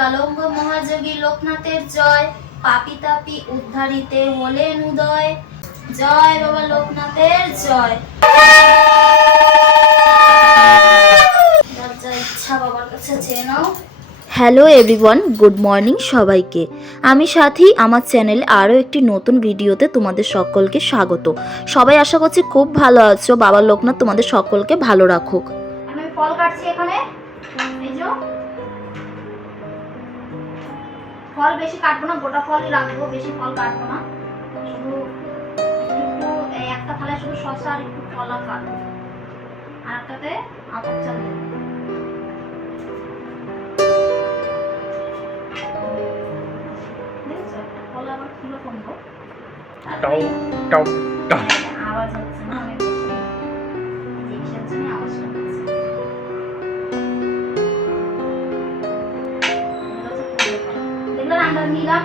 কালঙ্গ মহাযোগী লোকনাথের জয়, পাপি তাপি উদ্ধারিতে হলেন উদয়। জয় বাবা লোকনাথের জয়। যা ইচ্ছা বাবার কাছে চেয়ে নাও। হ্যালো এভরিওয়ান, গুড মর্নিং সবাইকে। আমি সাথী, আমার চ্যানেলে আরও একটি নতুন ভিডিওতে তোমাদের সকলকে স্বাগত। সবাই আশা করছি খুব ভালো আছো। বাবা লোকনাথ তোমাদের সকলকে ভালো রাখুক। আমি ফল কাটছি এখানে, এই যে ফল বেশি কাটবো না, গোটা ফলই রাখবো, বেশি ফল কাটবো না। শুধু একটু এই একটা থালায় শুধু শসা আর একটু কলা কাটবো, আর একটাতে আতপ চাল দেবো। দেখছো একটা কলা আবার কিরকম গো, আওয়াজ হচ্ছে না অনেক বেশি, জিনিসের জন্য আওয়াজটা হচ্ছে। দেখলাম আমরা নিলাম,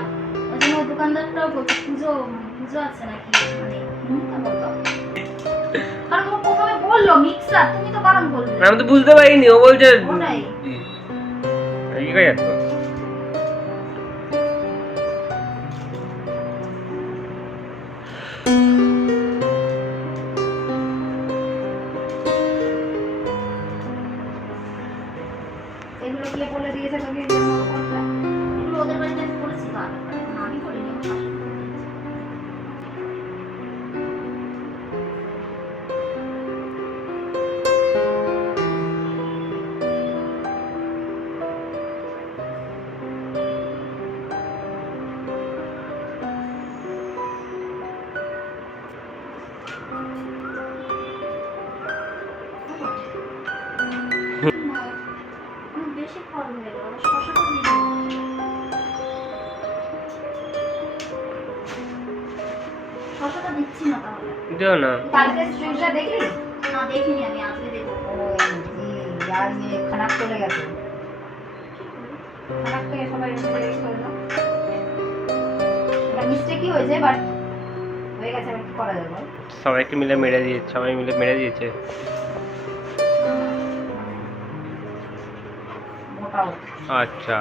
ওই জন্য দোকানদারটাও পুজো পুজো আছে নাকি, মানে হিন্দিটা বলতো, কারণ ও প্রথমে বললো মিক্সার, তুমি তো বারণ বললে। আমি তো বুঝতে পারিনি, ও বলছে ওটাই এই কি যাচ্ছে। এগুলো কে বলে দিয়েছে তোকে করতে? এগুলো ওদের বাড়িতে আমি করেছি তো আগে, আমি করিনি, আমার শাশুড়ি করে দিয়েছে। বেশি ফল হয়ে গেল, শসাটা দিয়ে দিই। শসাটা দিচ্ছি না তাহলে, দিও না। কালকে চুলটা দেখলি না? দেখিনি আমি, আজকে দেখবো। আর খারাপ চলে গেছে, খারাপ থেকে সবাই মিস্টেকই হয়েছে, বাট হয়ে গেছে, আমি কি করা যাবে? সবাইকে মিলে মেরে দিয়েছে, সবাই মিলে মেরে দিয়েছে। আচ্ছা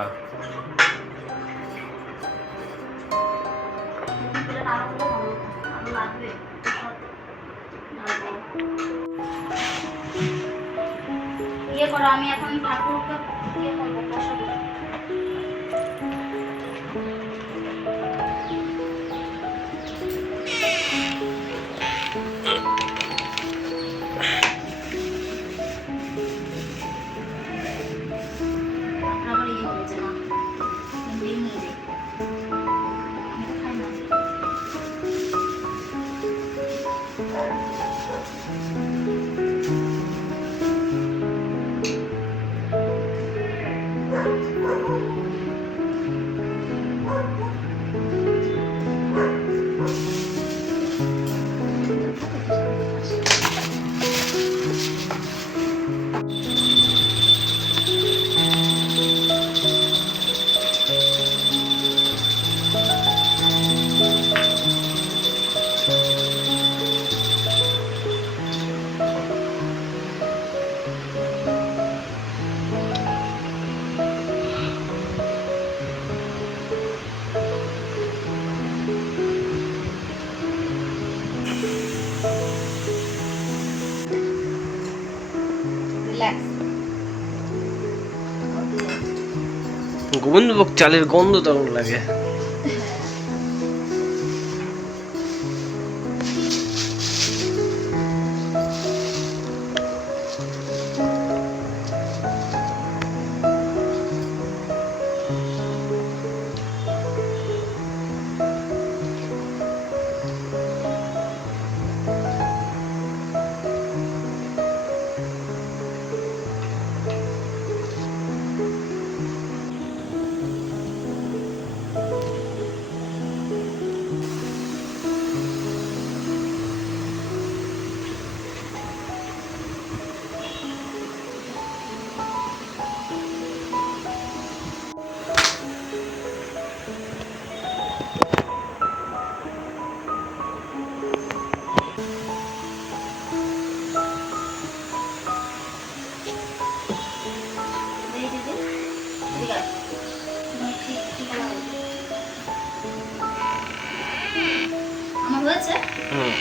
ইয়ে করো, আমি এখন ঠাকুরকে ইয়ে করবো, বসাবো। আবার ইয়ে হয়েছে না, নিয়ে যাই, আমি তো খাই না। গোবিন্দভোগ চালের গন্ধ তখন লাগে। আছে। হুম।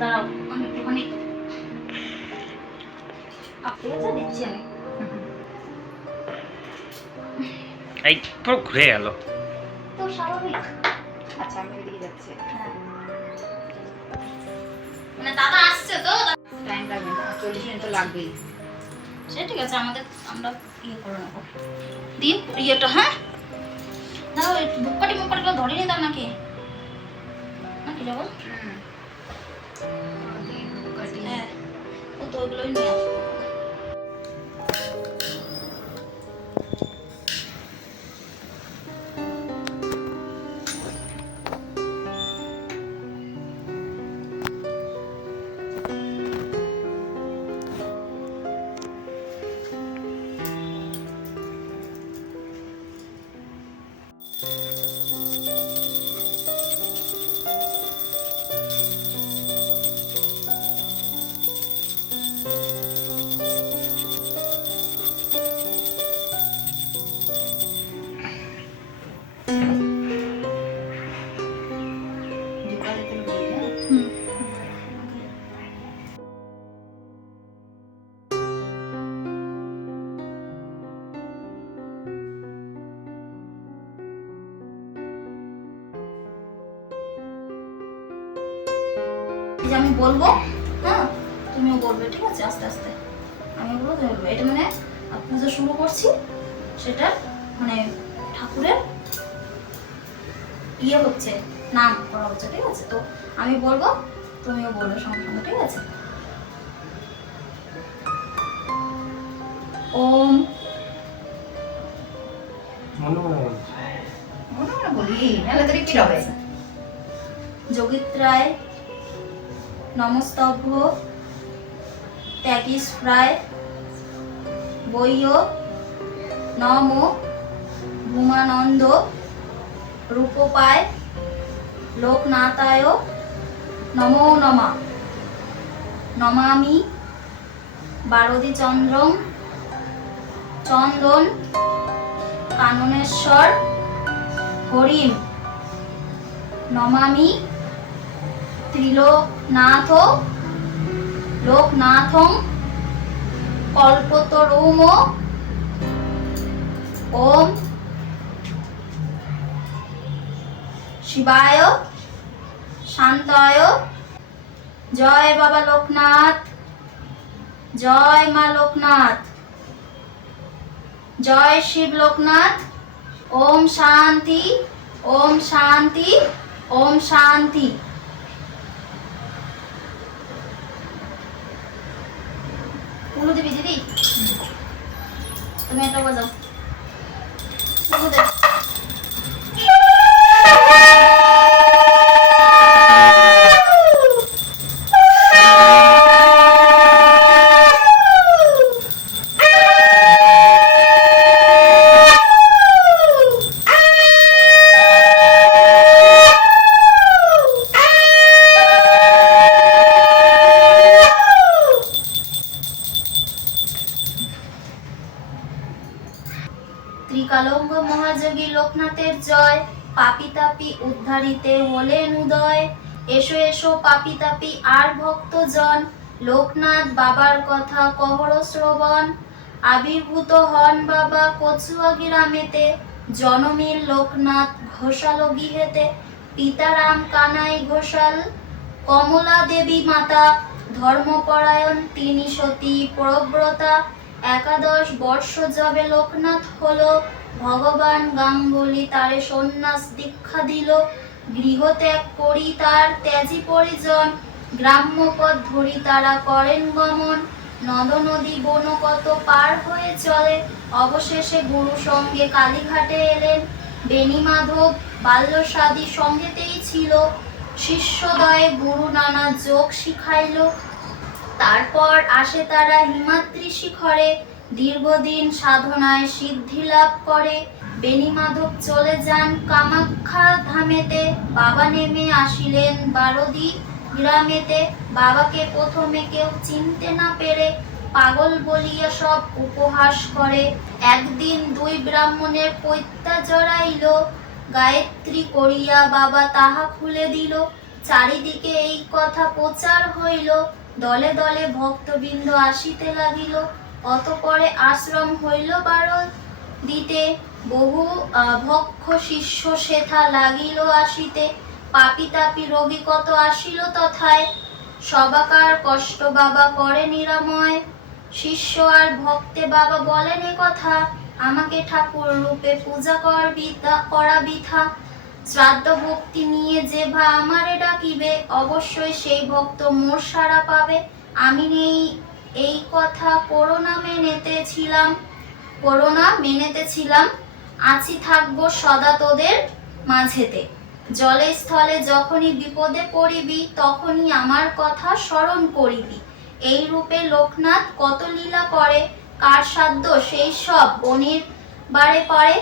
দাঁড়াও, আমি একটুখানি আপনাকে দিচ্ছি আমি। এই পুরো ঘুরে গেল। তো স্বাভাবিক। আচ্ছা আমি ওইদিকে যাচ্ছি। হ্যাঁ। মানে দাদা আসছে তো, টাইম লাগবে না, 40 মিনিট তো লাগবেই। সে ঠিক আছে, আমরা ইয়ে করে নেবো। দিন ইয়েটা, হ্যাঁ দাও, একটু ধূপকাঠি মুখকাঠিগুলো ধরে নিয়ে দাও নাকি নাকি যাবো। হ্যাঁ, ও তো ওইগুলোই নিয়ে আসবো। এই যে আমি বলবো, হ্যাঁ তুমিও বলবে, ঠিক আছে? আস্তে আস্তে আমি বলবো, তুমি বলবে। এটা মানে পুজো শুরু করছি, সেটা মানে ঠাকুরের ইয়ে হচ্ছে, নাম করা হচ্ছে, ঠিক আছে? তো আমি বলবো, তুমিও বলবে সঙ্গে সঙ্গে, ঠিক আছে? ওম মনে মনে বলছি। মনে মনে বলি, নাহলে তোর কি হবে? যোগিত্রায় নমস্তভ্য ত্যাগীশ প্রায় বৈয় নম উমানন্দ রূপপায় লোকনাথায় নমো নমঃ। নমামি বারদী চন্দ্রং চন্দন কাননেশ্বর হরিম। নমামি ত্রিলোকনাথ লোকনাথং কল্পতরুম। ওম শিবায় শান্তায়। জয় বাবা লোকনাথ, জয় মা লোকনাথ, জয় শিব লোকনাথ। ওম শান্তি, ওম শান্তি, ওম শান্তি। উলু দিবি দিদি, তুমি এটা বাজাও। উলু দে। ত্রিকালজ্ঞ মহাযোগী লোকনাথের জয়। পাপী তাপী উদ্ধারিতে হলেন উদয়। এসো এসো পাপী তাপী আর ভক্তজন, লোকনাথ বাবার কথা কহর শ্রবণ। আবির্ভূত হন বাবা কচুয়া গ্রামেতে, জনমীর লোকনাথ ঘোষাল গৃহেতে। পিতা রাম কানাই ঘোষাল, কমলা দেবী মাতা, ধর্মপরায়ণ তিনি সতী প্রব্রতা। 11 বর্ষ যবে লোকনাথ হলো, ভগবান গাঙ্গুলি তারে সন্ন্যাস দীক্ষা দিল। গৃহত্যাগ করি তার ত্যাজি পরিজন, গ্রাম্য পথ ধরি তারা করেন গমন। নদ নদী বন কত পার হয়ে চলে, অবশেষে গুরু সঙ্গে কালীঘাটে এলেন। বেণী মাধব বাল্যসাদী সঙ্গেতেই ছিল, শিষ্যদয়ে গুরু নানা যোগ শিখাইল। তারপর আসে তারা হিমাদ্রি শিখরে, দীর্ঘদিন সাধনায় সিদ্ধি লাভ করে। বেণী মাধব চলে যান কামাখ্যা ধামেতে, বাবা নেমে আসিলেন বারদী গ্রামেতে। বাবাকে প্রথমে কেউ চিনতে না পেরে, পাগল বলিয়া সব উপহাস করে। একদিন 2 ব্রাহ্মণের পৈত্যা জড়াইল, গায়ত্রী করিয়া বাবা তাহা খুলে দিল। চারিদিকে এই কথা প্রচার হইল, দলে দলে ভক্তবৃন্দ আসিতে লাগিল। অতঃপরে আশ্রম হইল বারদীতে, বহু ভক্ষ শিষ্য সেথা লাগিল আসিতে। পাপী তাপী রোগী কত আসিল তথায়, সবাকার কষ্ট বাবা করে নিরাময়। শিষ্য আর ভক্তে বাবা বলেন এ কথা, আমাকে ঠাকুর রূপে পূজা করা বৃথা। শ্রাদ্ধ ভক্তি নিয়ে যে ভা আমারে ডাকিবে, অবশ্যই সেই ভক্ত মোর সাড়া পাবে। আমি নেই এই কথা করোনা মেনেতেছিলাম, আছি থাকবো সদা তোদের মাঝেতে। জলে স্থলে যখনই বিপদে পড়িবি, তখনই আমার কথা স্মরণ করিবি। এই রূপে লোকনাথ কত লীলা করে, কার সাধ্য সেই সব বনির বারে পড়ে।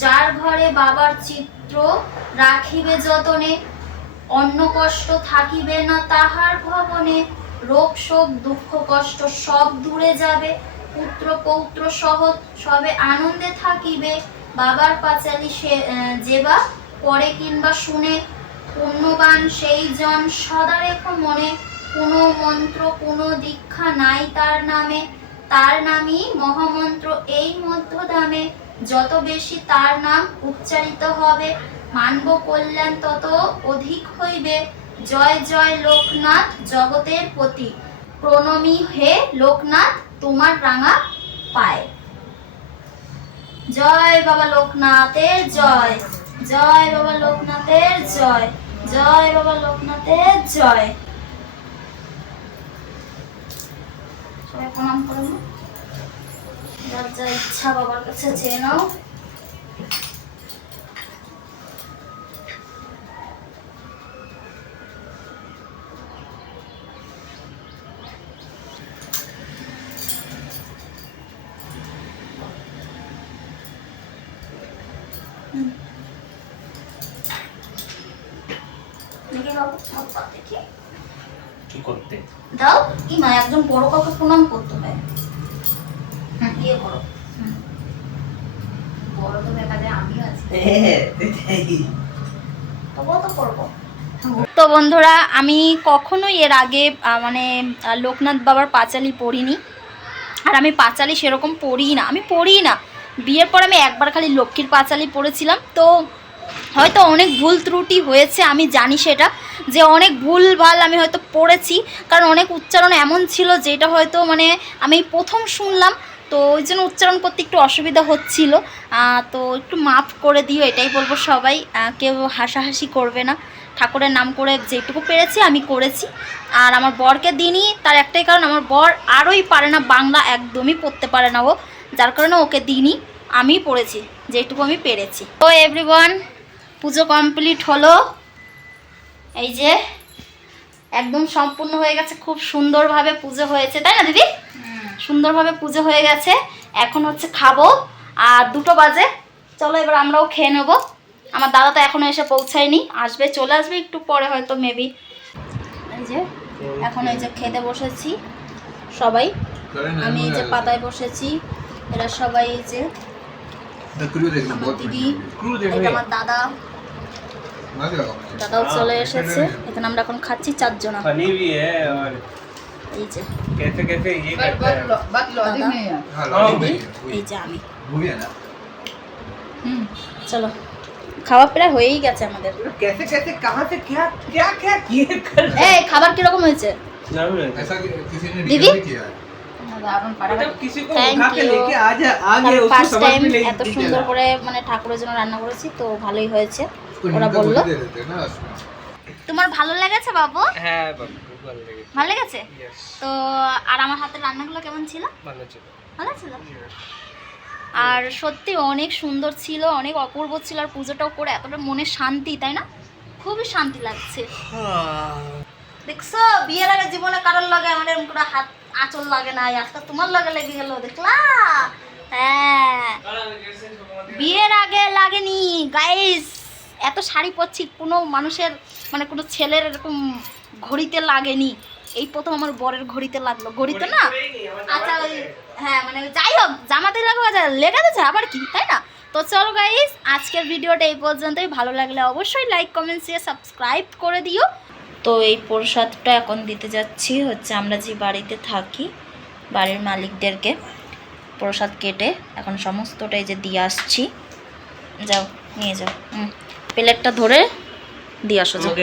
যার ঘরে বাবার চিত্র রাখিবে যতনে, অন্ন কষ্ট থাকিবে না তাহার ভবনে। রোগ শোক দুঃখ কষ্ট সব দূরে যাবে, পুত্র পৌত্র সহ সবে আনন্দে থাকিবে। বাবার পাঁচালি যেবা পড়ে কিংবা শুনে, পুণ্যবান সেই জন সদা রেখো মনে। কোনো মন্ত্র কোনো দীক্ষা নাই তার নামে, তার নামই মহামন্ত্র এই মধ্যধামে। যত বেশি তার নাম উচ্চারিত হবে, মানব কল্যাণ তত অধিক হইবে। জয় জয় লোকনাথ জগতের পতি, প্রণমী হে লোকনাথ তোমার রাঙা পায়। জয় বাবা লোকনাথের জয়, জয় বাবা লোকনাথের জয়, জয় বাবা লোকনাথের জয়। সবাই প্রণাম করুন, যার যা ইচ্ছা বাবার কাছে চেয়ে নাও। দেখি বাবু হাত পা দেখি কি করতে? দাও কি মা একজন বড় কাউকে প্রণাম করতে হয় ইয়ে করো বড় তো দেখা যায় আমিও আছি। তবুও তো করবো। তো বন্ধুরা আমি কখনোই এর আগে মানে লোকনাথ বাবার পাঁচালি পড়িনি, আর আমি পাঁচালি সেরকম পড়ি না, আমি পড়ি না। বিয়ের পর আমি একবার খালি লক্ষ্মীর পাঁচালি পড়েছিলাম, তো হয়তো অনেক ভুল ত্রুটি হয়েছে, আমি জানি সেটা, যে অনেক ভুলভাল আমি হয়তো পড়েছি, কারণ অনেক উচ্চারণ এমন ছিল যেটা হয়তো মানে আমি প্রথম শুনলাম, তো ওই জন্য উচ্চারণ করতে একটু অসুবিধা হচ্ছিল। তো একটু মাফ করে দিও এটাই বলবো সবাই, কেউ হাসাহাসি করবে না। ঠাকুরের নাম করে যেটুকু পেরেছি আমি করেছি। আর আমার বরকে দিনই, তার একটাই কারণ, আমার বর আরোই পারে না, বাংলা একদমই পড়তে পারে না ও, যার কারণে ওকে দিনই, আমি পড়েছি যেটুকু আমি পেরেছি। তো এভরিওয়ান, পুজো কমপ্লিট হলো, এই যে একদম সম্পূর্ণ হয়ে গেছে, খুব সুন্দরভাবে পুজো হয়েছে, তাই না দিদি? সুন্দরভাবে পুজো হয়ে গেছে। এখন হচ্ছে খাবো, আর 2টো বাজে, চলো এবার আমরাও খেয়ে নেবো। আমার দাদা তো এখনো এসে পৌঁছায়নি, আসবে, চলে আসবে একটু পরে হয়তো মেবি। এই যে এখন এই যে খেতে বসেছি সবাই, আমি এই যে পাতায় বসেছি, এরা সবাই এই যে আমার দিদি, এটা আমার দাদা, দাদাও চলে এসেছে। এখানে আমরা এখন খাচ্ছি 4 জনা। फनी भी है और এই যে कैसे कैसे ये करता है। बात लॉजिक दादा। नहीं है। দিদি, এই যে আমি। চলো, খাওয়া প্রায় হয়েই গেছে আমাদের। कैसे कैसे कहाँ से क्या क्या क्या किए कर এই খাবার কিরকম হয়েছে जरूर है। ऐसा किसी ने दीदी? नहीं किया है। दारुण फटाफट। मतलब किसी को Thank उठा के you. लेके आ जा आ गए उसको ফার্স্ট समझ টাইম में नहीं এত সুন্দর করে মানে ঠাকুরের জন্য রান্না করেছি, তো ভালোই হয়েছে। उसको ওরা हिंदी বললো बोली दे देते हैं ना उसमें। তোমার ভালো লেগেছে বাবু? है बाबू भाলো লেগে ভালো লেগেছে? यस তো আর আমার হাতের রান্নাগুলো কেমন ছিল? ভালো ছিল ভালো ছিল। আর সত্যি অনেক সুন্দর ছিল, অনেক অপূর্ব ছিল, আর পুজোটাও করে এতটা মনে শান্তি, তাই না? খুবই শান্তি লাগছে। দেখছো বিয়ের আগে জীবনে কারোর লাগে আমার এরকম করে হাত আঁচল লাগে না, আজকে তোমার লাগে লেগে গেল, দেখলা? হ্যাঁ, বিয়ের আগে লাগেনি গাইস। এত শাড়ি পরছি, কোনো মানুষের মানে কোনো ছেলের এরকম ঘড়িতে লাগেনি, এই প্রথম আমার বরের ঘড়িতে লাগলো। ঘড়িতে না, আচ্ছা ওই হ্যাঁ মানে যাই হোক জামাতে লেগে গেছে আবার কি, তাই না? তো চলো গাইস, আজকের ভিডিওটা এই পর্যন্তই। ভালো লাগলে অবশ্যই লাইক কমেন্ট শেয়ার সাবস্ক্রাইব করে দিও। তো এই প্রসাদটা এখন দিতে যাচ্ছি হচ্ছে আমরা যে বাড়িতে থাকি, বাড়ির মালিকদেরকে প্রসাদ কেটে এখন সমস্তটাই যে দিয়ে আসছি। যাও নিয়ে যাও, প্লেটটা ধরে দিয়ে আসো যাও।